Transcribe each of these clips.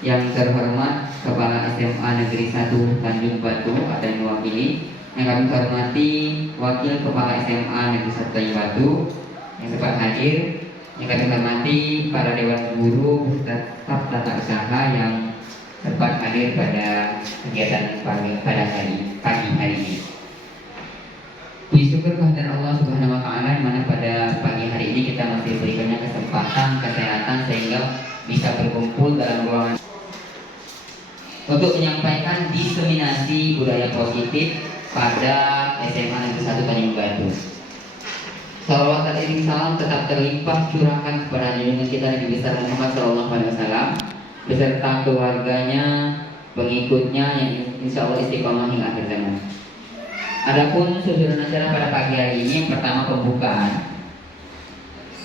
Yang terhormat Kepala SMA Negeri 1 Tanjung Batu ada yang mewakili. Yang kami hormati Wakil Kepala SMA Negeri 1 Tanjung Batu yang sempat hadir. Yang kami hormati para Dewan Guru beserta staf tata usaha yang sempat hadir pada kegiatan pagi hari ini. Puji syukur kehadiran Allah Subhanahu wa taala di mana pada pagi hari ini kita masih diberikannya kesempatan kesehatan sehingga bisa berkumpul dalam ruangan untuk menyampaikan diseminasi budaya positif pada SMA Negeri 1 Tanjung Batu. Salawat dan iring salam tetap terlimpah curahkan kepada junjungan kita Nabi besar Muhammad SAW beserta keluarganya, pengikutnya yang insya Allah istiqomah hingga akhir zaman. Adapun susunan acara pada pagi hari ini, yang pertama pembukaan.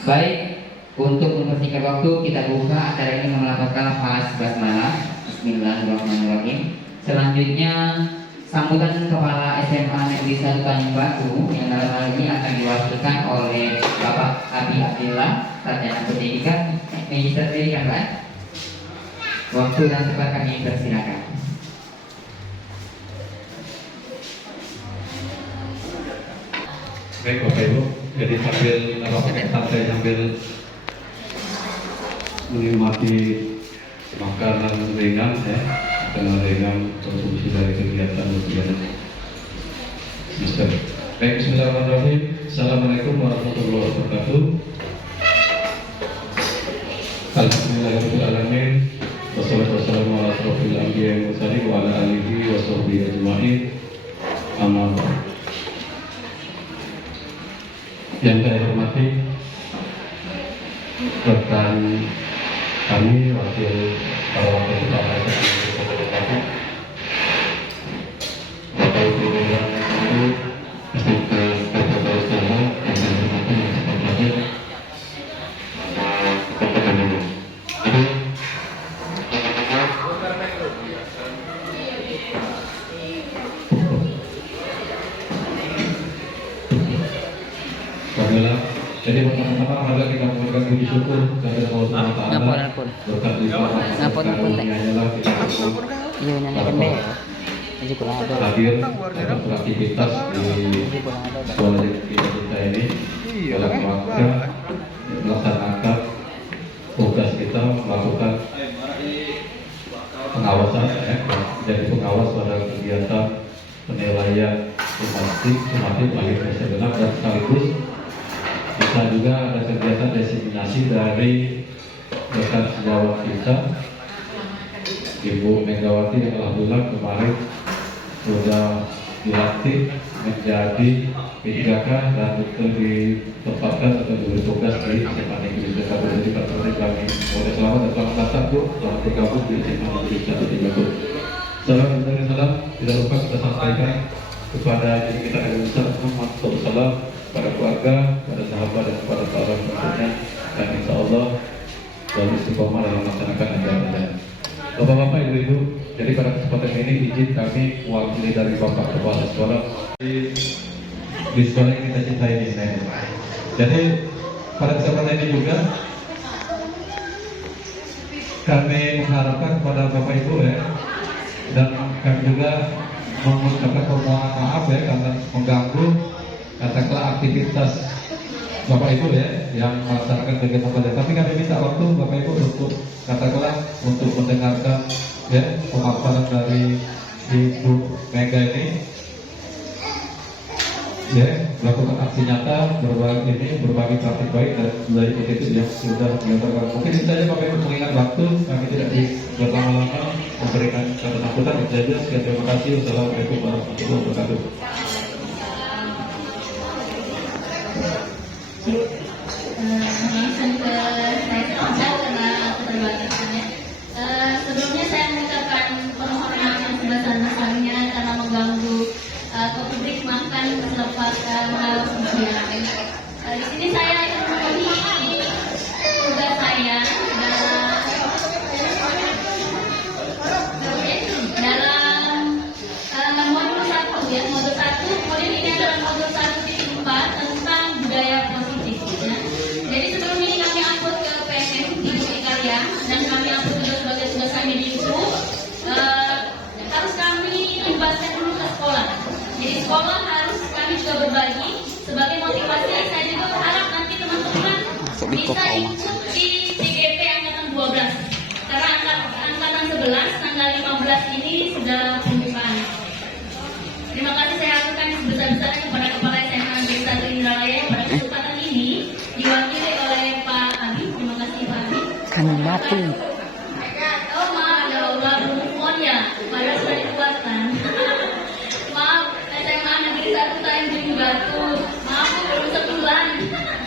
Baik, untuk mempersingkat waktu kita buka acara ini melafazkan lafaz basmalah. Bismillahirrahmanirrahim. Selanjutnya sambutan Kepala SMA Negeri 1 Tanjung Batu yang dalam hal ini akan diwakilkan oleh Bapak Abi Abdillah, Sarjana Pendidikan, Magister Pendidikan, Pak. Waktu dan tempat kami persilakan. Baik Bapak Ibu, jadi sambil santai sambil menikmati makanan ringan ya, makanan ringan konsumsi dari kegiatan semester. Baik, bismillahirrahmanirrahim. Assalamualaikum warahmatullahi wabarakatuh. Alhamdulillahirobbilalamin. Wassalatu wassalamu ala asyrofil anbiya'i wal mursalin wa ala alihi wa sahbihi ajma'in. Amma ba'd. Yang saya hormati rekan kami wakil para wakil kepala SMA Bapak Ibu yang itu beserta tata usaha yang saya hormati yang sempat hadir. Jadi pertama-tama mari kita memberikan puji syukur kepada Allah Subhanahu wa taala. Berkat limpahan karunia-Nya kita hadir dalam beraktivitas di sekolah kita ini dalam rangka melaksanakan tugas kita melakukan pengawasan jadi pengawas pada kegiatan penilaian sumatif lahir segenap dan sekaligus kita juga ada kegiatan diseminasi dari rekan sejawat kita Ibu Megawati yang alhamdulillah kemarin sudah dilatih menjadi P3K dan betul ditempatkan atau diberi tugas di SMA Negeri 1 Jadi kami boleh selamat dan selamat datang Bu, selamat bergabung di SMA Negeri 1 Batu. Salam dan salam tidak lupa kita sampaikan kepada diri kita Nabi besar Muhammad SAW, pada keluarga, pada sahabat dan kepada para pengikutnya, dan insya Allah selalu istiqomah dalam melaksanakan ajaran-ajaran. Bapak-bapak, ibu-ibu, jadi pada kesempatan ini izin kami mewakili dari Bapak Kepala Sekolah di sekolah yang kita cintai ini. Jadi pada kesempatan ini juga kami mengharapkan kepada Bapak Ibu ya, dan kami juga mengucapkan permohonan maaf ya karena mengganggu katakanlah aktivitas Bapak Ibu ya yang melaksanakan kegiatan belajar. Tapi kami minta waktu Bapak Ibu untuk katakanlah untuk mendengarkan ya pemaparan dari Ibu Mega ini ya, melakukan aksi nyata berbagi praktik baik dan dari titik yang sudah dilakukan. Mungkin itu saja Bapak Ibu, mengingat waktu kami tidak berlama-lama memberikan kata sambutan. Itu saja. Sekian, terima kasih. Wassalamualaikum warahmatullahi wabarakatuh. Sebelumnya saya mengucapkan permohonan maaf yang sebesar-besarnya karena mengganggu publik, makan selepas mengawal ujian. Di sini saya akan memenuhi tugas saya dalam modul 1 ya, modul 1 bisa ikut di CGP angkatan 12. Karena angkatan 11 tanggal 15 ini sudah pembukaan. Terima kasih saya aturkan sebesar-besarnya kepada Kepala SMA Negeri 1 Indralaya pada kesempatan ini diwakili oleh Pak Abi. Terima kasih Pak Abi. Kan mati. Oh maaf, ada lagu mohon ya, padahal sudah dikeluarkan. Maaf, SMA Negeri 1 Tanjung Batu. Maaf, belum sebulan.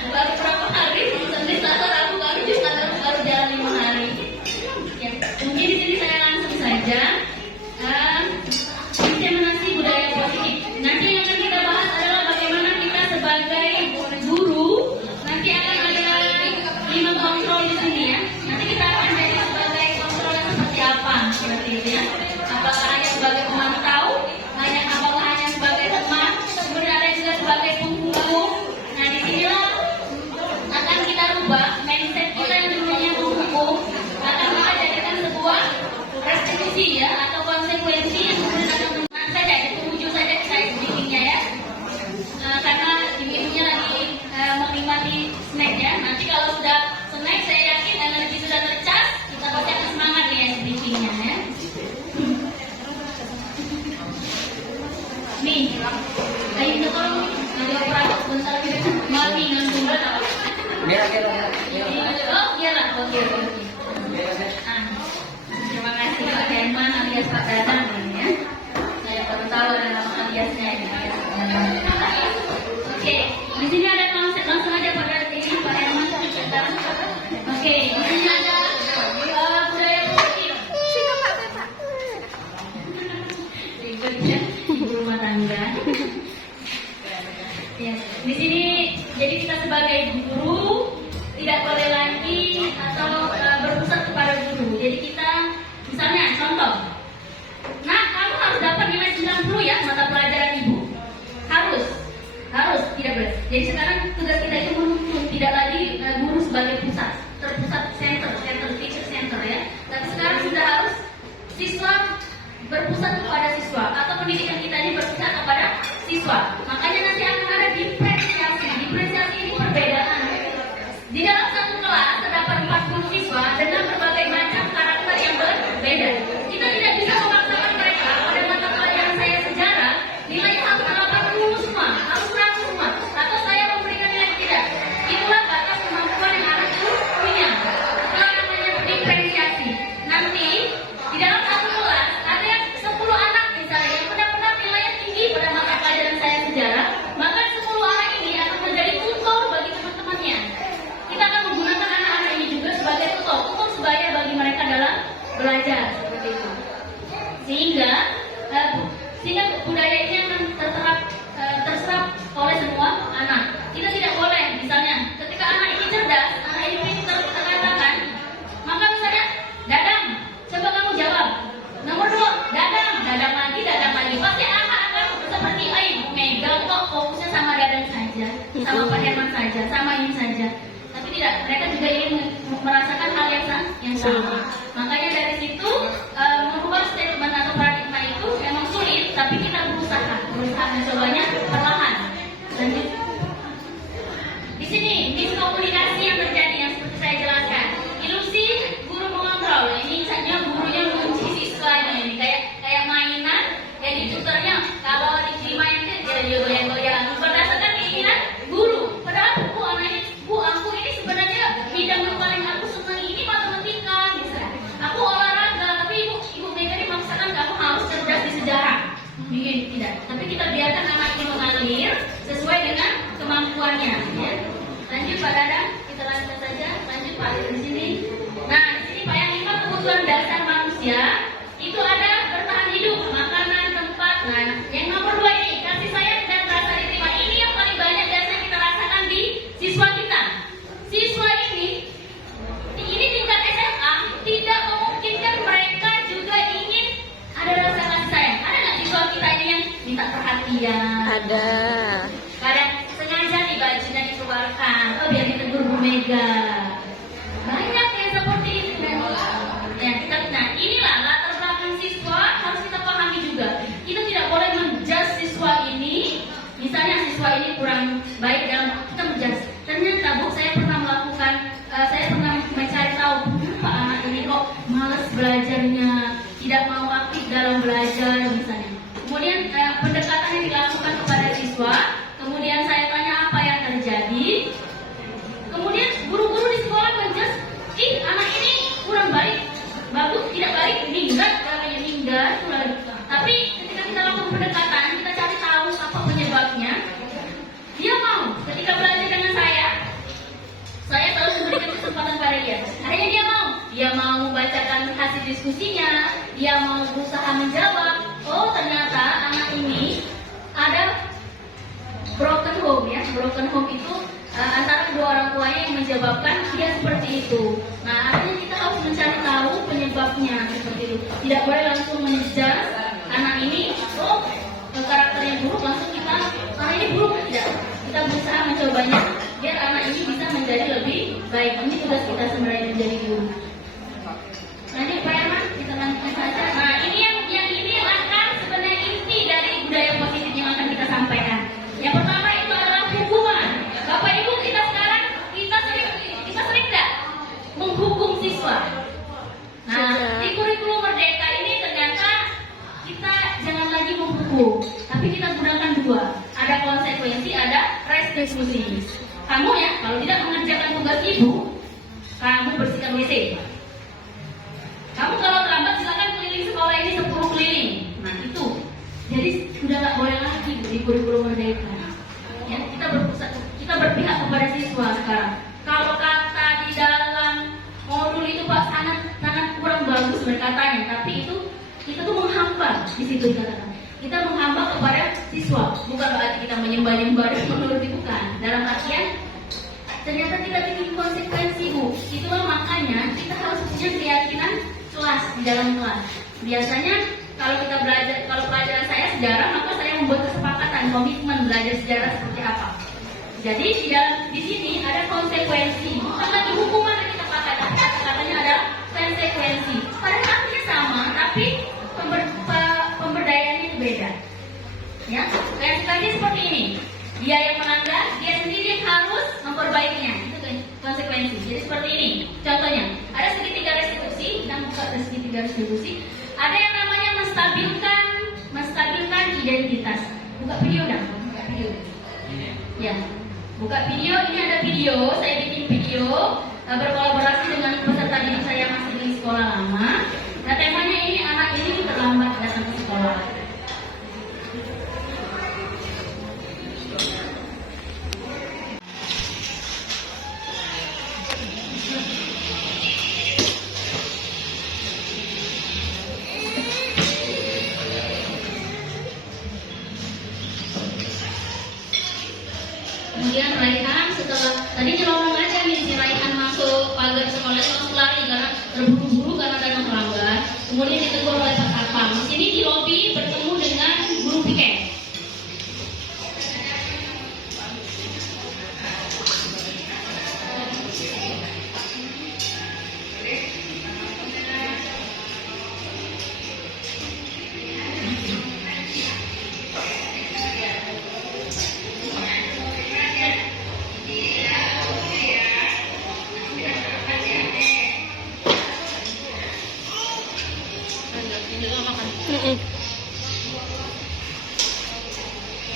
Baru berapa hari? Senin Selasa Rabu baru jalan 5 hari. Ya, mungkin di sini saya langsung saja. Diseminasi budaya positif. Nanti yang akan kita bahas adalah bagaimana kita sebagai guru nanti akan ada 5 kontrol di sini ya. Nanti kita akan jadi sebagai kontrol yang seperti apa seperti itu ya. Apakah hanya sebagai pemantau, apakah hanya sebagai teman, kemudian ada juga sebagai penghukum. Nah di sinilah akan kita rubah mindset kita yang dulunya menghukum akan kita jadikan sebuah restitusi ya atau konsekuensi yang kemudian akan menang saja itu saja saya sedikitnya ya. Karena ibunya lagi menikmati snack ya. Nanti kalau sudah snack saya yakin energi sudah tercas kita pasti akan semangat ya sedikitnya ya. Nih, ayo kita tolong ada perangkat sebentar lagi mami ngantung berapa? Oh iyalah, oke. Terima kasih Pak Herman alias Pak Dadang ini ya. Saya baru tahu ada nama aliasnya ini. Oke, di sini ada langsung aja pada ini Pak Herman. Oke, di sini ada budaya positif. Ribet ya, ibu rumah tangga. Ya, di sini jadi kita sebagai guru tidak boleh lagi atau berpusat kepada guru. Jadi kita misalnya contoh, nah kamu harus dapat nilai 90 ya mata pelajaran ibu. Harus tidak boleh. Jadi sekarang tugas kita itu menuntun tidak lagi guru sebagai terpusat center teacher center ya. Tapi sekarang sudah harus siswa berpusat kepada siswa atau pendidikan kita ini berpusat kepada siswa. Makanya nanti akan ada diferensiasi. Diferensiasi ini perbedaan. Di dalam satu kelas terdapat 40 siswa dengan berbagai macam karakter yang berbeda. Kita tidak bisa memaksakan mereka pada mata pelajaran saya sejarah nilainya harus 80 semua, harus 100 semua, atau saya memberikan nilai tidak. Itulah batas kemampuan yang harus punya. Itu namanya diferensiasi. Nanti di dalam satu kelas ada yang 10 anak misalnya yang benar-benar nilainya tinggi pada mata pelajaran saya sejarah, maka 10 anak ini akan menjadi tutor bagi teman-temannya. Kita akan menggunakan anak-anak ini juga sebagai tutor sebaya bagi mereka dalam belajar seperti itu. Sehingga budaya ini akan terserap oleh semua anak. Kita tidak boleh misalnya ketika anak ini cerdas, anak ini pintar kita katakan, maka misalnya Dadang, coba kamu jawab. Nomor 2, Dadang lagi. Pasti anak akan seperti Ibu Mega kok fokusnya sama Dadang saja, sama Pak Herman saja, sama ini saja. Tapi tidak, mereka juga ingin merasakan hal yang sama. Makanya dari situ mengubah statement atau paradigma itu memang sulit, tapi kita berusaha mencobanya perlahan. Lanjut. Di sini miskomunikasi yang terjadi yang seperti saya jelaskan. Ilusi guru mengontrol. Ini misalnya gurunya mengunci siswanya ini kayak mainan. Jadi tutornya kalau dimainin dia goyang-goyang berdasarkan keinginan guru. Padahal aku ini sebenarnya bidang yang paling aku senang ini matematika misalnya. Aku olahraga, tapi ibu Mega memaksakan kamu harus cerdas di sejarah. Mungkin tidak. Tapi kita biarkan anak ini mengalir sesuai dengan kemampuannya. Ya. Lanjut Pak Dadang, kita lanjutkan saja. Lanjut Pak di sini. Nah di sini Pak yang 5 kebutuhan dasar manusia itu ada bertahan hidup, makanan, tempat. Nah yang nomor 2 ini kasih sayang dan rasa diterima. Ini yang paling banyak biasanya kita rasakan di siswa kita. Siswa ini tingkat SMA tidak memungkinkan mereka juga ingin ada rasa kasih sayang. Ada nggak siswa kita ini yang minta perhatian? Ada. Kadang sengaja nih bajunya dikeluarkan, biar ditegur Bu Mega. Banyak yang seperti itu. Ya, nah inilah latar malas belajarnya, tidak mau aktif dalam belajar misalnya. Kemudian pendekatan yang dilakukan kepada siswa, kemudian saya tanya apa yang terjadi. Kemudian guru-guru di sekolah menjudge, anak ini kurang baik, bagus, tidak baik, minggat, katanya minggat. Tapi ketika kita lakukan pendekatan, kita cari tahu apa penyebabnya. Dia mau, ketika belajar dengan saya selalu memberikan kesempatan pada dia. Akhirnya dia mau membacakan hasil diskusinya, dia mau berusaha menjawab. Oh ternyata anak ini ada broken home ya. Broken home itu antara kedua orang tuanya yang menyebabkan dia seperti itu. Nah artinya kita harus mencari tahu penyebabnya seperti itu. Tidak boleh langsung menjudge anak ini, oh karakternya buruk, langsung kita anak ini buruk. Tidak, kita berusaha mencobanya biar anak ini bisa menjadi lebih baik. Ini tugas kita sebenarnya menjadi guru. Nanti Pak Herman kita lanjutkan saja. Nah ini yang akan sebenarnya inti dari budaya positif yang akan kita sampaikan. Yang pertama itu adalah hukuman. Bapak Ibu, kita sekarang kita sering tidak menghukum siswa. Nah di kurikulum Merdeka ini ternyata kita jangan lagi menghukum, tapi kita gunakan dua. Ada konsekuensi, ada restitusi. Kamu ya, kalau tidak mengerjakan tugas ibu, kamu bersihkan WC. Kamu kalau terlambat silakan keliling sekolah ini 10 keliling. Nah itu, jadi sudah nggak boleh lagi di kurikulum Merdeka. Ya, kita berpihak kepada siswa sekarang. Kalau kata di dalam modul itu Pak sangat kurang bagus berkatanya, tapi itu kita tuh menghambat di situ dikatakan. Kita menghambat kepada siswa, bukan berarti kita menyembah-nyembah dan menuruti, bukan. Dalam artian ternyata tidak bikin konsekuensi Bu. Itulah makanya kita harus punya keyakinan kelas di dalam kelas. Biasanya kalau pelajaran saya sejarah, maka saya membuat kesepakatan komitmen belajar sejarah seperti apa. Jadi di sini ada konsekuensi, bukan lagi hukuman yang kita pakai, tapi katanya ada konsekuensi. Padahal artinya sama, tapi pemberdayaannya itu beda. Ya, konsekuensi seperti ini. Dia yang melanggar, dia sendiri yang harus memperbaikinya. Itu konsekuensi. Jadi seperti ini. Contohnya, ada segitiga restitusi, kita buka segitiga restitusi. Ada yang namanya menstabilkan identitas. Buka video dah, buka video. Ya, buka video. Ini ada video. Saya bikin video berkolaborasi dengan peserta didik saya masih di sekolah lama. Nah, temanya ini anak ini terlambat datang ke sekolah. Kemudian Raihan setelah tadi nyelonong aja nih si Raihan masuk pagar sekolah langsung lari karena terburu-buru karena ada yang melanggar. Kemudian ditegur oleh Pak Satpam. Di sini di lobi bertemu dengan guru piket.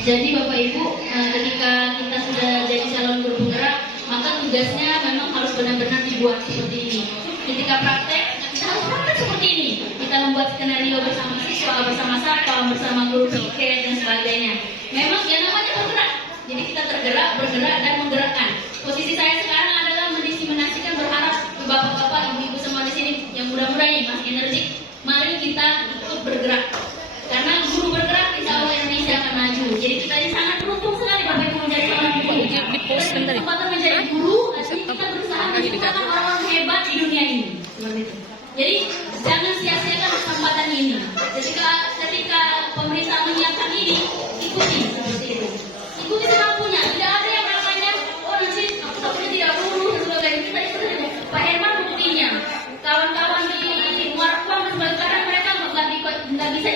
Jadi Bapak Ibu, ketika kita sudah jadi calon guru penggerak, maka tugasnya memang harus benar-benar dibuat seperti ini. Ketika praktek, kita harus praktek seperti ini. Kita membuat skenario bersama siswa, bersama satpam, bersama guru piket dan sebagainya. Memang yang namanya bergerak. Jadi kita bergerak dan menggerakkan. Posisi saya sekarang adalah mendiseminasikan, berharap bapak-bapak, ibu-ibu semua di sini yang muda-muda ini masih energik. Mari kita ikut bergerak. Karena guru bergerak, insya Allah Indonesia akan maju. Jadi kita ini sangat beruntung sekali Bapak Ibu menjadi seorang guru. Kesempatan menjadi guru, artinya kita berusaha menciptakan orang-orang hebat di dunia ini. Seperti itu. Jadi jangan sia-siakan kesempatan ini. Ketika pemerintah menyiapkan ini, ikuti seperti itu. Ikuti semampunya. Tidak ada yang namanya, oh nanti aku takutnya tidak lulus dan sebagainya. Kita ikuti. Pak Herman buktinya. Kawan-kawan di Muarpam dan sebagainya mereka nggak bisa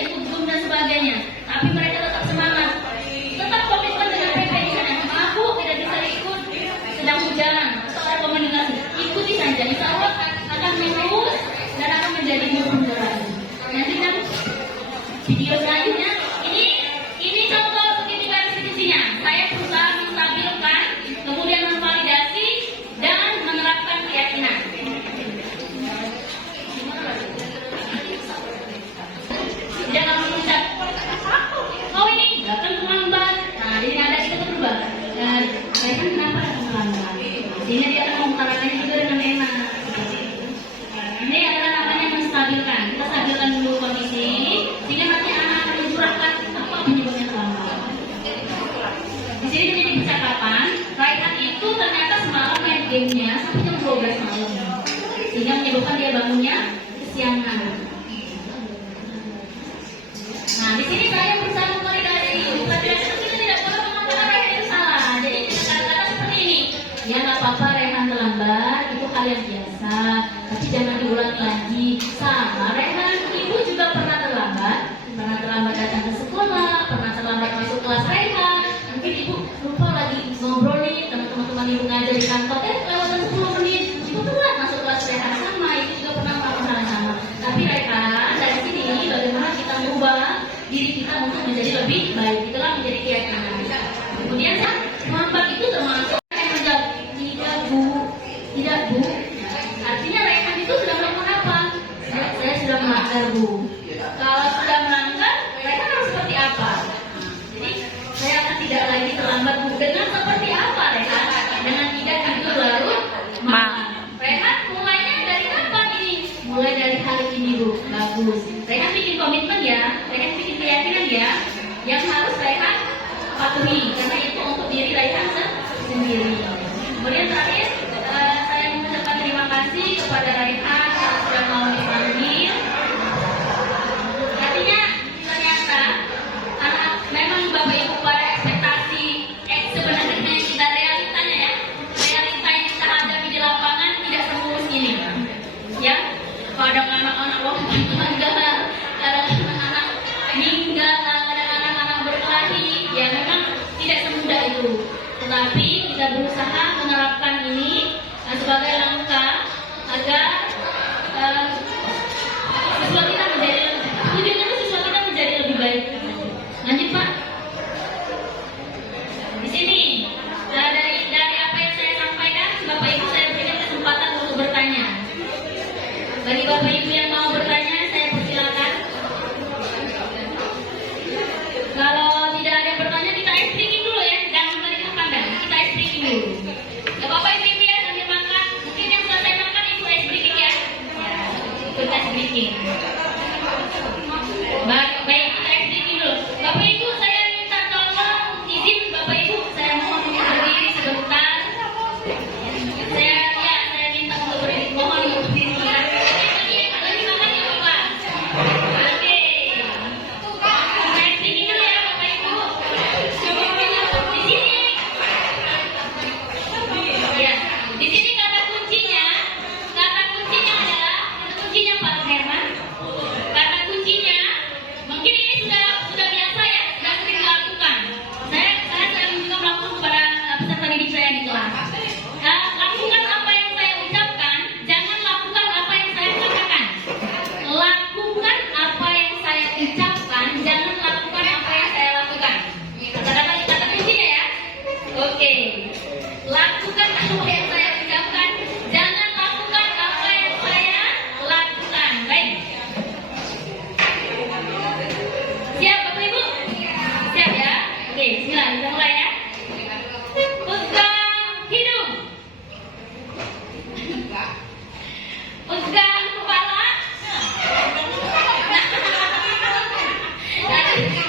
lebih baik. Itulah menjadi keyakinan. Kemudian menghambat itu termasuk yang menjawab tidak bu, tidak bu. Artinya Raihan itu sudah melakukan apa? Saya sudah melanggar bu. Kalau sudah melanggar, Raihan harus seperti apa? Jadi saya akan tidak lagi terlambat bu. Dengan seperti apa Raihan? Dengan tidak tidur larut malam. Raihan mulainya dari kapan ini? Mulai dari hari ini bu. Bagus. Raihan bikin komitmen ya. Raihan bikin keyakinan ya. Yang harus Raihan patuhi, karena itu untuk diri Raihan sendiri. Kemudian terakhir, saya mengucapkan terima kasih kepada Raihan yang sudah mau dipanggil. Artinya ternyata anak memang Bapak Ibu pada ekspektasi sebenarnya yang kita realitanya ya, realita yang kita hadapi di lapangan tidak semulus ini. Ya, kadang anak-anak lompat, kadang anak meninggal, kadang anak-anak berkelahi, ya memang tidak semudah itu. Tetapi kita berusaha menerapkan ini sebagai langkah agar siswa kita menjadi tujuannya itu siswa kita menjadi lebih baik. Lanjut Pak. Di sini dari apa yang saya sampaikan, Bapak Ibu saya berikan kesempatan untuk bertanya. Bagi Bapak Ibu yang mau bertanya, saya persilakan. Kalau tidak ada yang bertanya, kita ice breaking dulu ya. Jangan balik ke pandang, kita ice breaking dulu. Ya Bapak Ibu ya sambil makan. Mungkin yang selesai makan Ibu ice breaking ya. Ya, ikut ice breaking. Baik, kita ice breaking dulu. Bapak Ibu saya minta tolong izin Bapak Ibu, saya mohon untuk berdiri sebentar. Saya minta untuk berdiri. Mohon untuk berdiri sebentar. Lagi makan ya Bapak. Oke. Ice breaking dulu ya Bapak Ibu. Di sini. Ya, di sini kata kuncinya adalah kuncinya Pak Herman. Kata kuncinya, mungkin ini sudah biasa ya, sudah sering dilakukan. Saya sering juga melakukan kepada peserta didik saya di kelas. Lakukan apa yang saya ucapkan, jangan lakukan apa yang saya katakan. Lakukan apa yang saya ucapkan, jangan lakukan apa yang saya lakukan. Kata kuncinya ya. Oke. Lakukan apa yang saya ucapkan, jangan lakukan apa yang saya lakukan. Baik. Siap Bapak Ibu? Siap ya? Oke, bismillah, kita mulai ya. Pegang hidung. Pegang kepala.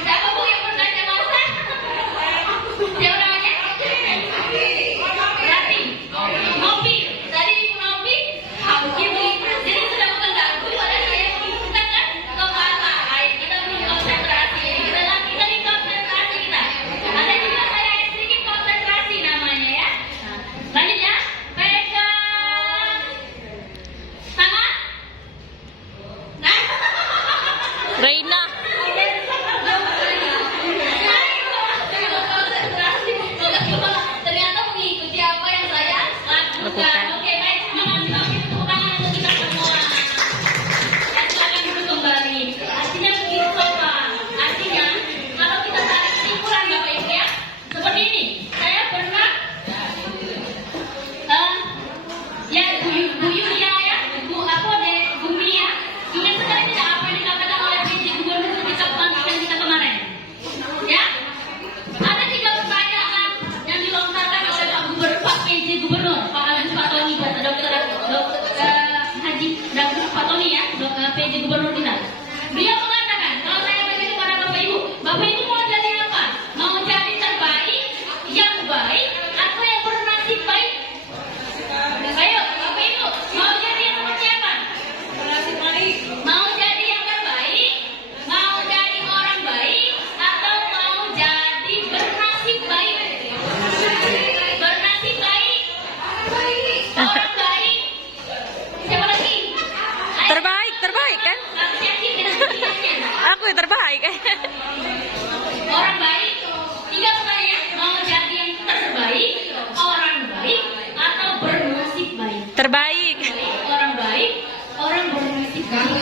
Siapa Bu yang bertanya masa? Siapa namanya? Rati. Nopi. Tadi Ibu Nopi. Ibu. Jadi sudah bukan dagu, padahal saya bukan kan kepala. Ayo kita belum konsentrasi. Kita lagi konsentrasi kita. Ada juga saya sedikit konsentrasi namanya ya. Lanjut ya. Pegang tangan. Nah. Reina. Ternyata mengikuti apa yang saya lakukan. Oke, baik. Makasih banget tepuk tangan untuk kita semua. Ya, silakan duduk kembali. Artinya begitu Pak. Artinya kalau kita tarik kesimpulan Bapak Ibu ya, seperti ini. Saya pernah ya Bu Yulia ya, Bu Mia. Ingat sekali tidak apa yang dikatakan oleh PJ Gubernur ketika pelantikan kita kemarin? Ya, ada 3 pertanyaan yang dilontarkan oleh Pak PJ Gubernur, Pak Agus Fatoni, Dr. Haji Agus Fatoni ya, PJ Gubernur kita. Beliau mengatakan, kalau saya bagi kepada Bapak Ibu mau jadi apa? Mau jadi terbaik, yang baik, atau yang bernasib baik? Ayo, Bapak Ibu, mau jadi yang seperti apa? Bernasib baik. Mau jadi yang terbaik, mau jadi orang baik, atau mau jadi bernasib baik? Bernasib baik. Orang baik. Siapa lagi? Ayo. Terbaik kan? Harus yakin dengan pilihannya. Aku yang terbaik. Orang baik. 3 pertanyaan. Mau jadi yang terbaik, orang baik, atau bernasib baik? Terbaik. Orang baik, orang bernasib baik.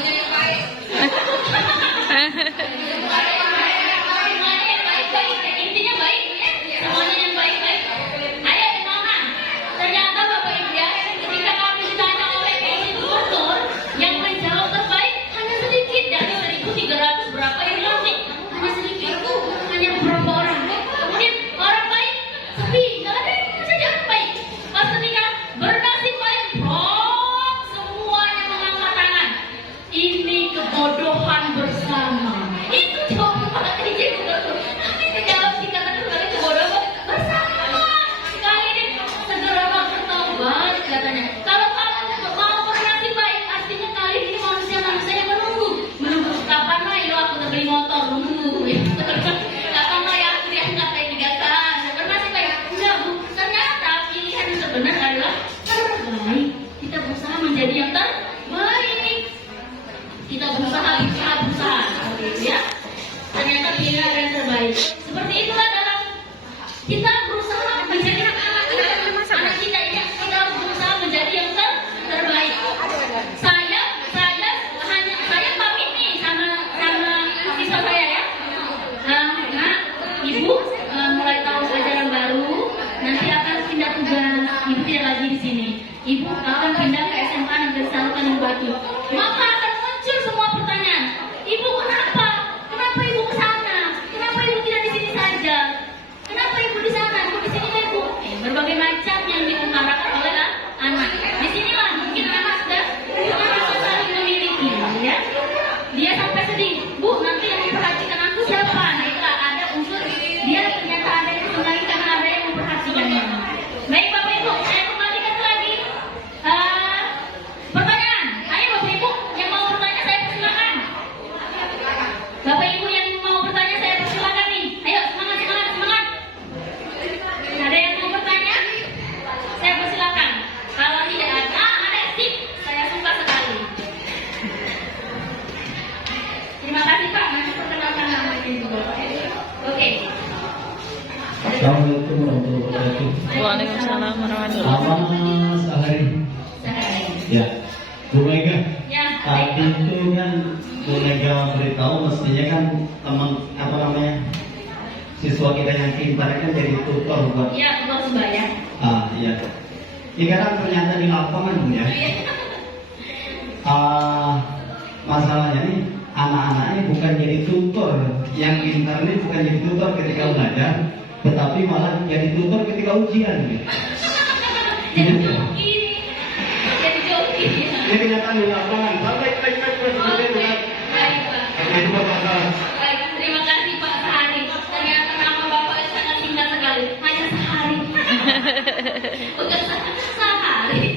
berusaha seperti itu ya. Ternyata dia ada yang terbaik. Seperti itulah dalam kita berusaha menjadi anak kita ini, kita harus berusaha menjadi yang terbaik. Saya pamit nih sama siswa saya ya. Nah, ibu mulai tahun ajaran baru nanti akan pindah tugas. Ibu tidak lagi di sini. Ibu akan pindah ke SMA Negeri 1 Tanjung Batu. Maka akan muncul semua pertanyaan. Ibu kenapa? Kenapa ibu ke sana? Kenapa ibu tidak di sini saja? Kenapa ibu di sana? Ibu di sini ibu. Berbagai macam yang diutarakan oleh anak. Di sinilah mungkin anak sudah saling memiliki, ya. Dia sampai sedih. Bu, nanti yang memperhatikan aku siapa? Nah, itu ada unsur dia ternyata ada yang selain karena ada yang memperhatikannya. Baik Bapak Ibu, saya kembalikan lagi. Pertanyaan. Ayo Bapak Ibu yang mau bertanya saya persilakan. Bapak Ibu yang mau bertanya saya persilakan nih. Ayo semangat. Ada yang mau bertanya? Saya persilakan. Kalau tidak ada sip. Saya suka sekali. Terima kasih Pak. Nanti perkenalkan namanya juga. Oke. Assalamualaikum warahmatullahi wabarakatuh. Waalaikumsalam warahmatullahi wabarakatuh. Nama Sahari. Ya, Bu Mega. Ya. Tadi itu kan Bu Mega beritahu mestinya kan teman siswa kita yang pintar kan jadi tutor buat. Iya, untuk sebaya. Iya. Ini kan ternyata di lapangan ya. Masalahnya nih anak-anaknya bukan jadi tutor, yang pintar ini bukan jadi tutor ketika belajar, tetapi malah jadi tutor ketika ujian. Jadi joki. Ini kenyataan di lapangan. Baik. Baik Pak. Baik, terima kasih Pak Sehari. Ternyata nama Bapak sangat singkat sekali. Hanya sehari. Bukan sehari.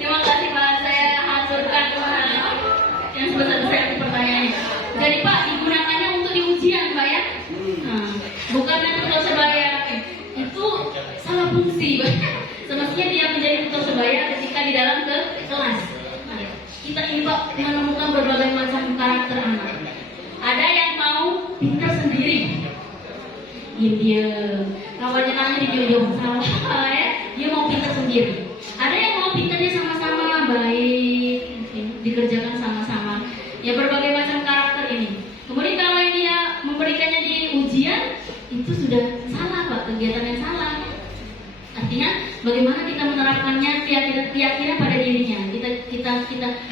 Terima kasih Pak. Saya haturkan yang sebesar-besar itu pertanyaannya. Jadi Pak, digunakannya untuk di ujian Pak ya? Bukan tutor sebaya. Itu salah fungsi Pak. Semestinya dia menjadi tutor sebaya ketika di dalam kelas. Kita ini Pak menemukan berbagai macam karakter anak. Ada yang mau pintar sendiri, dia kawannya nanya di jauh salah ya, dia mau pintar sendiri. Ada yang mau pintarnya sama-sama baik, dikerjakan sama-sama. Ya berbagai macam karakter ini. Kemudian kalau dia memberikannya di ujian, itu sudah salah Pak, kegiatan yang salah. Artinya bagaimana kita menerapkannya keyakinan pada dirinya. Kita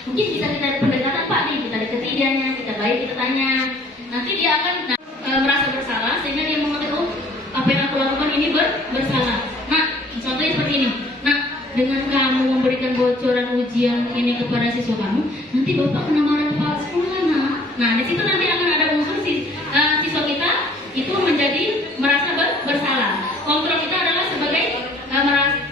mungkin bisa kita pendekatan Pak nih, kita dekati dianya, kita baik, kita tanya. Nanti dia akan merasa bersalah sehingga dia mengerti apa yang aku lakukan ini bersalah. Nah, contohnya seperti ini. Nah, dengan kamu memberikan bocoran ujian ini kepada siswa kamu, nanti Bapak kena marah kepala sekolah. Nah, di situ nanti akan ada unsur siswa kita itu menjadi merasa bersalah. Kontrol kita adalah sebagai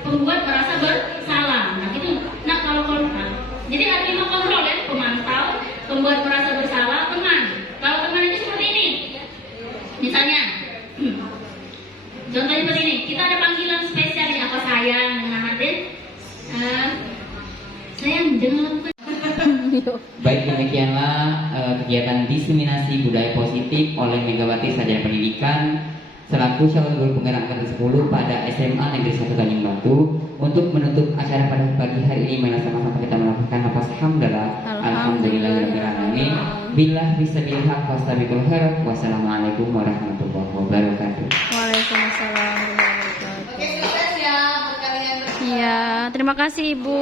pembuat merasa bersalah. Nah itu. Nah kalau kontrol, jadi ada 5 kontrol ya: pemantau, pembuat merasa bersalah, teman. Kalau teman itu seperti ini, misalnya, contohnya seperti ini. Kita ada panggilan spesial nih, apa sayang dengan hati. Sayang jangan lakukan. Baik, demikianlah kegiatan diseminasi budaya positif oleh Megawati Sarjana Pendidikan selaku calon guru penggerak angkatan 10 pada SMA Negeri 1 Tanjung Batu. Untuk menutup acara pada pagi hari ini, mana sama-sama kita melakukan nafas hamdalah. Alhamdulillahirabbil alamin. Billah fisabilillah wastabiqul khairat. Wassalamualaikum warahmatullahi wabarakatuh. Waalaikumsalam warahmatullahi wabarakatuh. Iya, terima kasih Ibu.